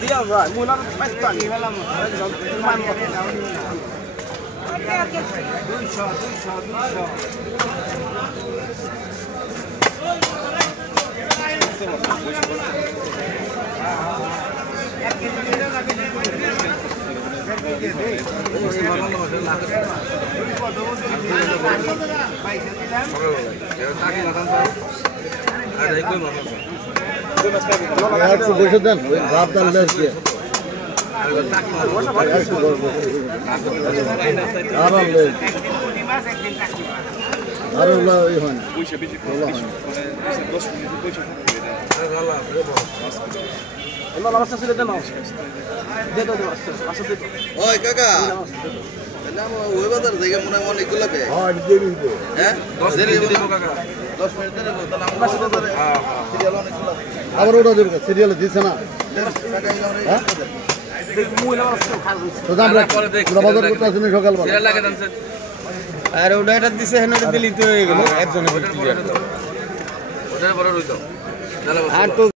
Dia rồi, mua nó phải toàn. বসে দেন রাত দান আর ওই হয় না ওই কাকা ওই বাজার জায়গা মনে হয় অনেকগুলো পেয়ে হ্যাঁ 10 মিনিট দেবো কাকা 10 মিনিট দেবো তাহলে আমার সিরিয়াল অনেকগুলো আবার ওটা দেবো সিরিয়ালে দিচ্ছে না আর ওটা এটা দিছে হেন দিলি তো হয়ে গেল একজনের আর তো